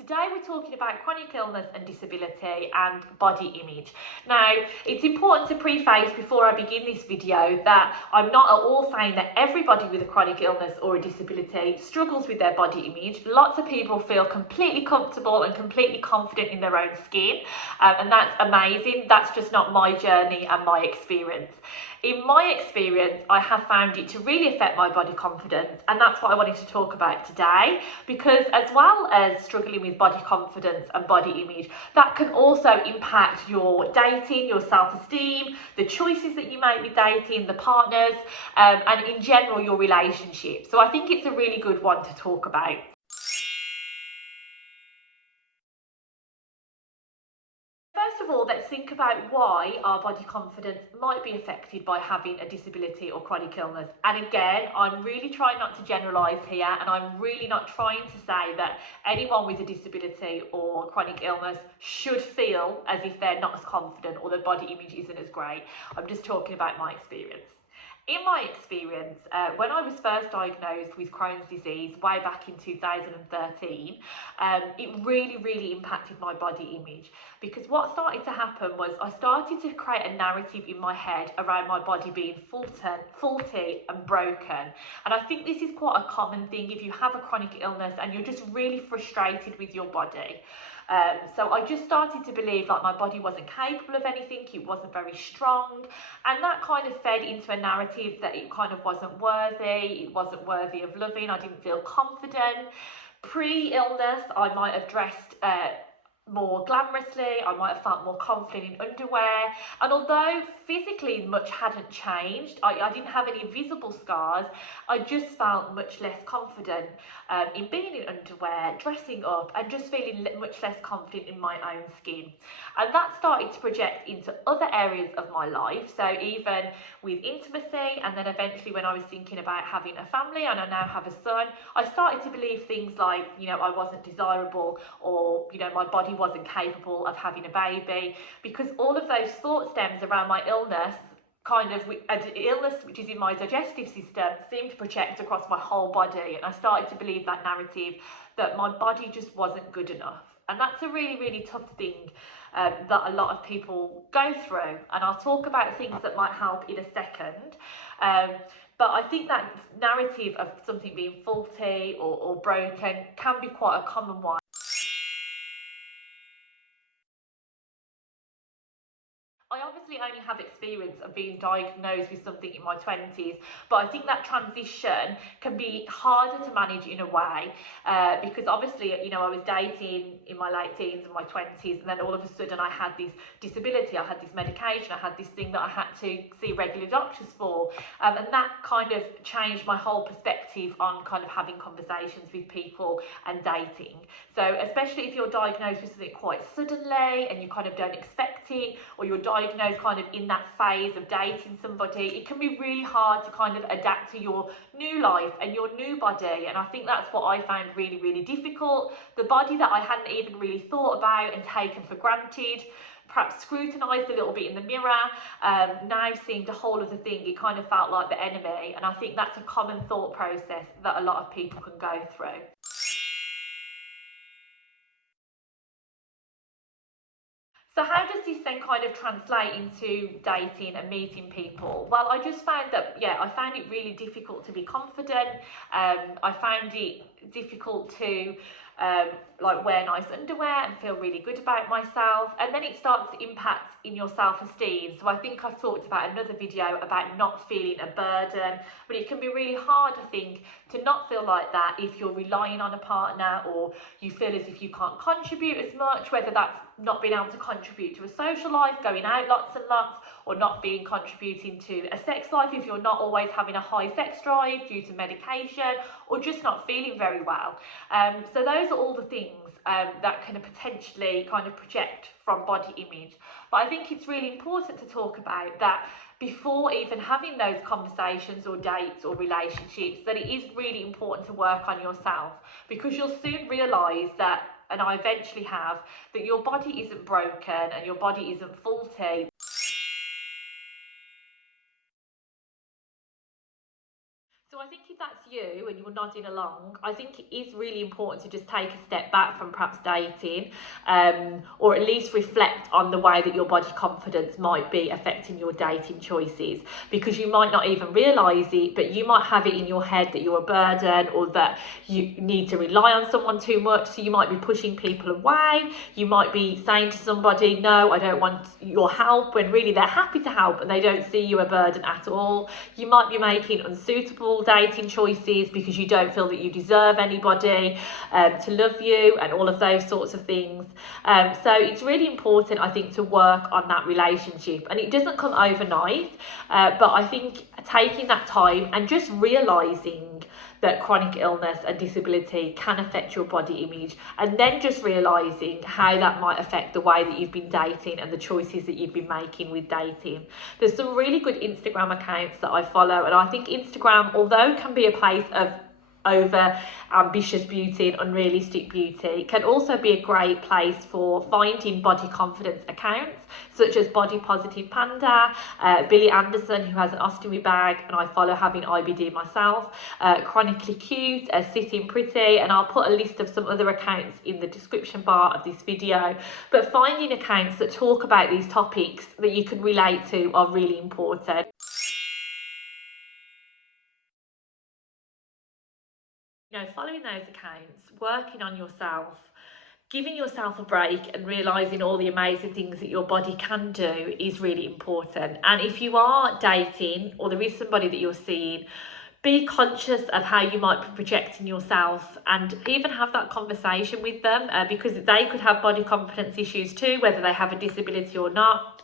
Today we're talking about chronic illness and disability and body image. Now, it's important to preface before I begin this video that I'm not at all saying that everybody with a chronic illness or a disability struggles with their body image. Lots of people feel completely comfortable and completely confident in their own skin, and that's amazing. That's just not my journey and my experience. In my experience, I have found it to really affect my body confidence, and that's what I wanted to talk about today, because as well as struggling with body confidence and body image, that can also impact your dating, your self-esteem, the choices that you make with dating, the partners, and in general, your relationship. So I think it's a really good one to talk about. First of all, let's think about why our body confidence might be affected by having a disability or chronic illness. And again, I'm really trying not to generalise here, and I'm really not trying to say that anyone with a disability or chronic illness should feel as if they're not as confident or their body image isn't as great. I'm just talking about my experience. In my experience, when I was first diagnosed with Crohn's disease way back in 2013, it really impacted my body image, because what started to happen was I started to create a narrative in my head around my body being faulty and broken. And I think this is quite a common thing if you have a chronic illness and you're just really frustrated with your body. So I just started to believe like my body wasn't capable of anything, it wasn't very strong, and that kind of fed into a narrative that it kind of wasn't worthy, it wasn't worthy of loving, I didn't feel confident. Pre-illness, I might have dressed more glamorously, I might have felt more confident in underwear, and although physically much hadn't changed, I didn't have any visible scars, I just felt much less confident in being in underwear, dressing up, and just feeling much less confident in my own skin. And that started to project into other areas of my life, so even with intimacy, and then eventually when I was thinking about having a family, and I now have a son, I started to believe things like, I wasn't desirable, or, my body wasn't capable of having a baby, because all of those thought stems around my illness, kind of an illness which is in my digestive system, seemed to project across my whole body, and I started to believe that narrative that my body just wasn't good enough. And that's a really tough thing that a lot of people go through, and I'll talk about things that might help in a second. But I think that narrative of something being faulty or broken can be quite a common one. I obviously only have experience of being diagnosed with something in my 20s, but I think that transition can be harder to manage in a way, because obviously, I was dating in my late teens and my 20s, and then all of a sudden I had this disability, I had this medication, I had this thing that I had to see regular doctors for, and that kind of changed my whole perspective on kind of having conversations with people and dating. So especially if you're diagnosed with something quite suddenly and you kind of don't expect it, or you're diagnosed kind of in that phase of dating somebody, it can be really hard to kind of adapt to your new life and your new body. And I think that's what I found really difficult. The body that I hadn't even really thought about and taken for granted, perhaps scrutinised a little bit in the mirror, now seemed a whole other thing. It kind of felt like the enemy, and I think that's a common thought process that a lot of people can go through. So how does this then kind of translate into dating and meeting people? Well, I just found that, I found it really difficult to be confident. I found it difficult to like wear nice underwear and feel really good about myself, and then it starts to impact in your self-esteem. So I think I've talked about another video about not feeling a burden, but it can be really hard, I think, to not feel like that if you're relying on a partner, or you feel as if you can't contribute as much, whether that's not being able to contribute to a social life, going out lots and lots, or not being contributing to a sex life if you're not always having a high sex drive due to medication, or just not feeling very well. So those are all the things that can potentially kind of project from body image. But I think it's really important to talk about that before even having those conversations or dates or relationships, that it is really important to work on yourself, because you'll soon realise that, and I eventually have, that your body isn't broken and your body isn't faulty. So I think if that's you and you're nodding along, I think it is really important to just take a step back from perhaps dating, or at least reflect on the way that your body confidence might be affecting your dating choices, because you might not even realise it, but you might have it in your head that you're a burden or that you need to rely on someone too much. So you might be pushing people away. You might be saying to somebody, no, I don't want your help, when really they're happy to help and they don't see you a burden at all. You might be making unsuitable dating choices because you don't feel that you deserve anybody to love you and all of those sorts of things. So it's really important, I think, to work on that relationship, and it doesn't come overnight, but I think taking that time and just realising that chronic illness and disability can affect your body image, and then just realising how that might affect the way that you've been dating and the choices that you've been making with dating. There's some really good Instagram accounts that I follow, and I think Instagram, although can be a place of over ambitious beauty and unrealistic beauty, can also be a great place for finding body confidence accounts such as Body Positive Panda, Billy Anderson, who has an ostomy bag and I follow, having IBD myself, Chronically Cute, Sitting Pretty, and I'll put a list of some other accounts in the description bar of this video. But finding accounts that talk about these topics that you can relate to are really important. Following those accounts, working on yourself, giving yourself a break and realising all the amazing things that your body can do is really important. And if you are dating or there is somebody that you're seeing, be conscious of how you might be projecting yourself, and even have that conversation with them, because they could have body confidence issues too, whether they have a disability or not.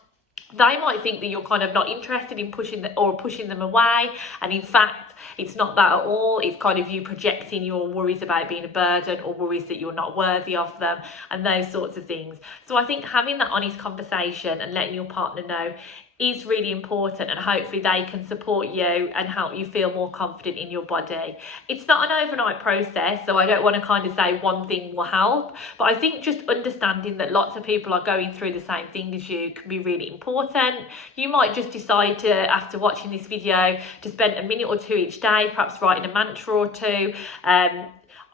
They might think that you're kind of not interested in pushing them away, and in fact it's not that at all. It's kind of you projecting your worries about being a burden or worries that you're not worthy of them and those sorts of things. So I think having that honest conversation and letting your partner know is really important, and hopefully they can support you and help you feel more confident in your body. It's not an overnight process, so I don't want to kind of say one thing will help, but I think just understanding that lots of people are going through the same thing as you can be really important. You might just decide to, after watching this video, to spend a minute or two each day perhaps writing a mantra or two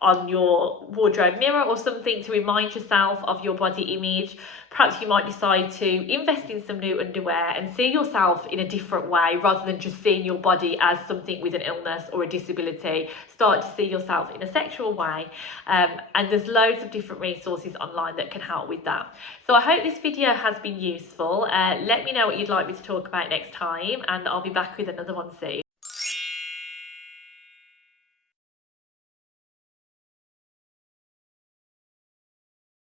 on your wardrobe mirror or something to remind yourself of your body image. Perhaps you might decide to invest in some new underwear and see yourself in a different way, rather than just seeing your body as something with an illness or a disability. Start to see yourself in a sexual way, and there's loads of different resources online that can help with that. So I hope this video has been useful. Let me know what you'd like me to talk about next time, and I'll be back with another one soon.